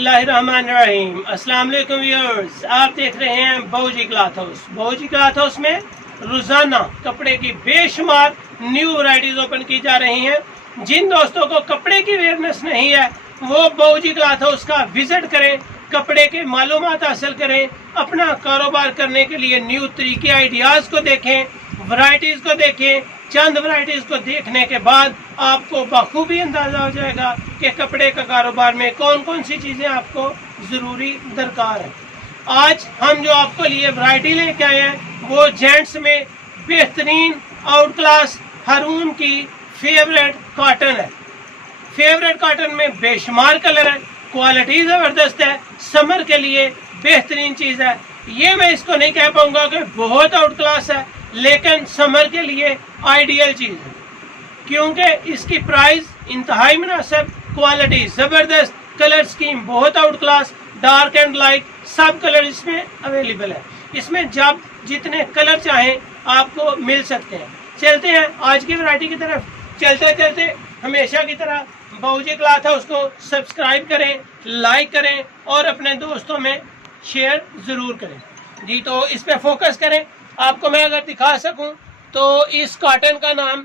बिस्मिल्लाहिर्रहमानिर्रहीम। अस्सलाम वालेकुम व्यूअर्स, आप देख रहे हैं बाऊजी क्लॉथ हाउस। बाऊजी क्लॉथ हाउस में रोजाना कपड़े की बेशुमार न्यू वैरायटीज ओपन की जा रही हैं। जिन दोस्तों को कपड़े की अवेयरनेस नहीं है वो बाऊजी क्लॉथ हाउस का विजिट करें, कपड़े के मालूमात हासिल करें, अपना कारोबार करने के लिए न्यू तरीके आइडियाज को देखें, वैरायटीज को देखें। चंद वैरायटीज को देखने के बाद आपको बखूबी अंदाजा हो जाएगा कि कपड़े का कारोबार में कौन कौन सी चीजें आपको जरूरी दरकार है। आज हम जो आपको लिए वैरायटी लेके आए हैं वो जेंट्स में बेहतरीन आउट क्लास रून की फेवरेट कॉटन है। फेवरेट कॉटन में बेशुमार कलर है, क्वालिटी जबरदस्त है, समर के लिए बेहतरीन चीज है। ये मैं इसको नहीं कह पाऊंगा कि बहुत आउट क्लास है, लेकिन समर के लिए आइडियल चीज है क्योंकि इसकी प्राइस इंतहाई मुनासिब, क्वालिटी जबरदस्त, कलर स्कीम बहुत out class, dark and light सब कलर इसमें अवेलेबल है। इसमें जब जितने कलर चाहें आपको मिल सकते हैं। चलते हैं आज की वैरायटी की तरफ। चलते चलते हमेशा की तरह बाऊजी क्लॉथ हाउस को सब्सक्राइब करें, लाइक करें और अपने दोस्तों में शेयर जरूर करें जी। तो इस पे फोकस करें। आपको मैं अगर दिखा सकूं तो इस कॉटन का नाम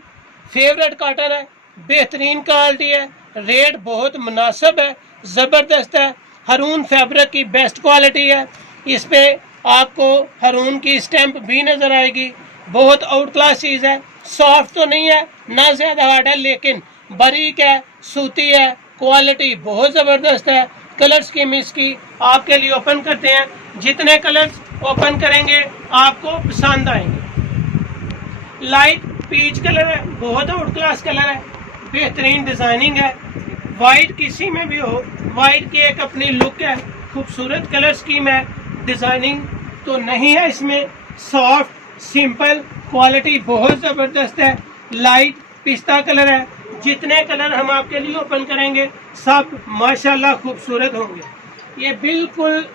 फेवरेट कॉटन है। बेहतरीन क्वालिटी है, रेट बहुत मुनासिब है, ज़बरदस्त है। रून फैब्रिक की बेस्ट क्वालिटी है। इस पे आपको रून की स्टैंप भी नज़र आएगी। बहुत आउट क्लास चीज़ है। सॉफ्ट तो नहीं है ना ज़्यादा हार्ड है, लेकिन बारीक है, सूती है, क्वालिटी बहुत ज़बरदस्त है। कलर स्कीम इसकी आपके लिए ओपन करते हैं। जितने कलर्स ओपन करेंगे आपको पसंद आएंगे। लाइट पीच कलर है, बहुत आउट क्लास कलर है, बेहतरीन डिजाइनिंग है। वाइट किसी में भी हो, वाइट की एक अपनी लुक है, खूबसूरत कलर स्कीम है। डिजाइनिंग तो नहीं है इसमें, सॉफ्ट सिंपल, क्वालिटी बहुत जबरदस्त है। लाइट पिस्ता कलर है। जितने कलर हम आपके लिए ओपन करेंगे सब माशाल्लाह खूबसूरत होंगे। ये बिल्कुल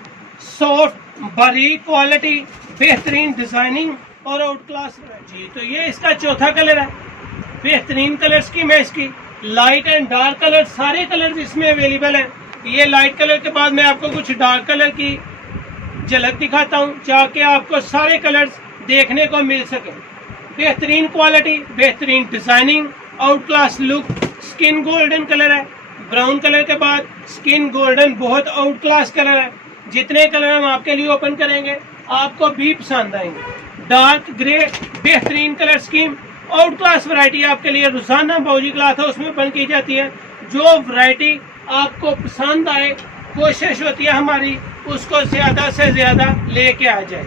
सॉफ्ट, बारीक क्वालिटी, बेहतरीन डिजाइनिंग और आउट क्लास जी। तो ये इसका चौथा कलर है। बेहतरीन कलर स्कीम है इसकी। लाइट एंड डार्क कलर सारे कलर इसमें अवेलेबल हैं। ये लाइट कलर के बाद मैं आपको कुछ डार्क कलर की झलक दिखाता हूँ ताकि आपको सारे कलर्स देखने को मिल सके। बेहतरीन क्वालिटी, बेहतरीन designing, out class look. Skin golden colour है। ब्राउन कलर के बाद स्किन गोल्डन बहुत आउट क्लास कलर है। जितने कलर हम आपके लिए ओपन करेंगे आपको भी पसंद आएंगे। डार्क ग्रे, बेहतरीन colour scheme, out class variety आपके लिए रोजाना बाऊजी क्लॉथ हाउस में ओपन की जाती है। जो वैरायटी आपको पसंद आए कोशिश होती है हमारी उसको ज्यादा से ज्यादा लेके आ जाए।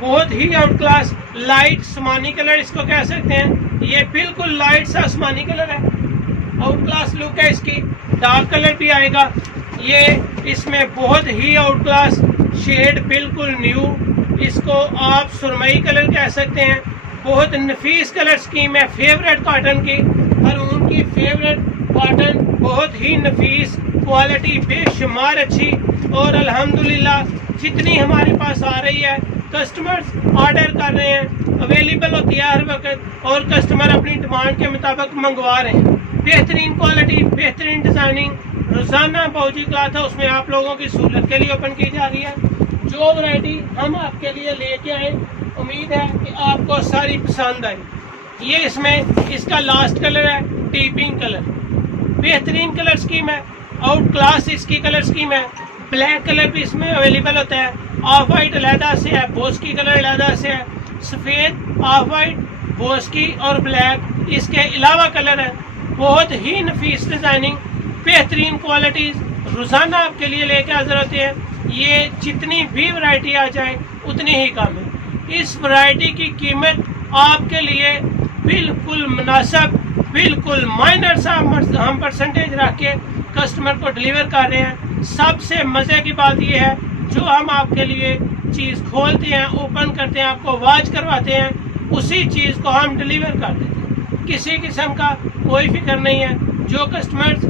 बहुत ही आउट क्लास लाइट आसमानी कलर इसको कह सकते हैं। ये बिल्कुल लाइट सा आसमानी कलर है, आउट क्लास लुक है इसकी। डार्क कलर भी आएगा। ये इसमें बहुत ही आउट क्लास शेड, बिल्कुल न्यू, इसको आप सुरमई कलर कह सकते हैं। बहुत नफीस कलर स्कीम है। फेवरेट कॉटन की, रून की फेवरेट कॉटन, बहुत ही नफीस, क्वालिटी बेशुमार अच्छी। और अल्हम्दुलिल्लाह जितनी हमारे पास आ रही है कस्टमर्स ऑर्डर कर रहे हैं, अवेलेबल होती है हर वक्त और कस्टमर अपनी डिमांड के मुताबिक मंगवा रहे हैं। बेहतरीन क्वालिटी, बेहतरीन डिजाइनिंग रोजाना बाऊजी क्लॉथ हाउस में आप लोगों की सहूलत के लिए ओपन की जा रही है। जो वैरायटी हम आपके लिए लेके आए उम्मीद है कि आपको सारी पसंद आई। ये इसमें इसका लास्ट कलर है टी पिंक कलर। बेहतरीन कलर स्कीम है, आउट क्लास इसकी कलर स्कीम है। ब्लैक कलर भी इसमें अवेलेबल होता है। ऑफ वाइट अलहदा से है, बोस्की कलर अलहदा से है। सफ़ेद, ऑफ वाइट, बोस्की और ब्लैक इसके अलावा कलर है। बहुत ही नफीस डिजाइनिंग, बेहतरीन क्वालिटीज रोजाना आपके लिए लेके हाजिर होते हैं। ये जितनी भी वैरायटी आ जाए उतनी ही कम है। इस वैरायटी की कीमत आपके लिए बिल्कुल मुनासिब, बिल्कुल माइनर सा हम परसेंटेज रख के कस्टमर को डिलीवर कर रहे हैं। सबसे मजे की बात यह है जो हम आपके लिए चीज खोलते हैं, ओपन करते हैं, आपको वॉच करवाते हैं, उसी चीज को हम डिलीवर कर देते हैं। किसी किस्म का कोई फिक्र नहीं है। जो कस्टमर्स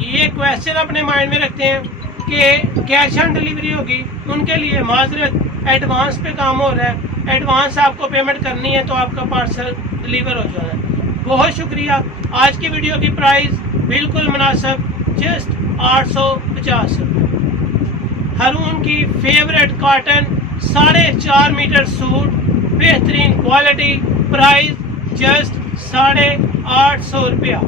ये क्वेश्चन अपने माइंड में रखते हैं कि कैश ऑन डिलीवरी होगी, उनके लिए माजरत, एडवांस पे काम हो रहा है। एडवांस आपको पेमेंट करनी है तो आपका पार्सल डिलीवर हो जाना है। बहुत शुक्रिया। आज की वीडियो की प्राइस बिल्कुल मुनासिब, जस्ट 850 रुपये। हारून की फेवरेट कॉटन 4.5 मीटर सूट, बेहतरीन क्वालिटी, प्राइस जस्ट 850 रुपया,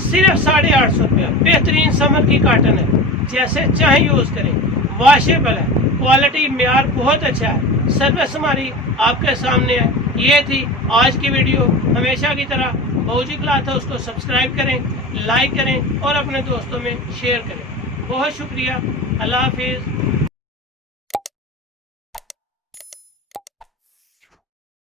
सिर्फ 850 रुपया। बेहतरीन समर की कॉटन है, जैसे चाहे यूज करें, वॉशेबल है, क्वालिटी मेयार बहुत अच्छा है, सर्विस हमारी आपके सामने है। ये थी आज की वीडियो। हमेशा की तरह बाबूजी क्लॉथ हाउस को सब्सक्राइब करें, लाइक करें और अपने दोस्तों में शेयर करें। बहुत शुक्रिया। अल्लाह हाफिज़।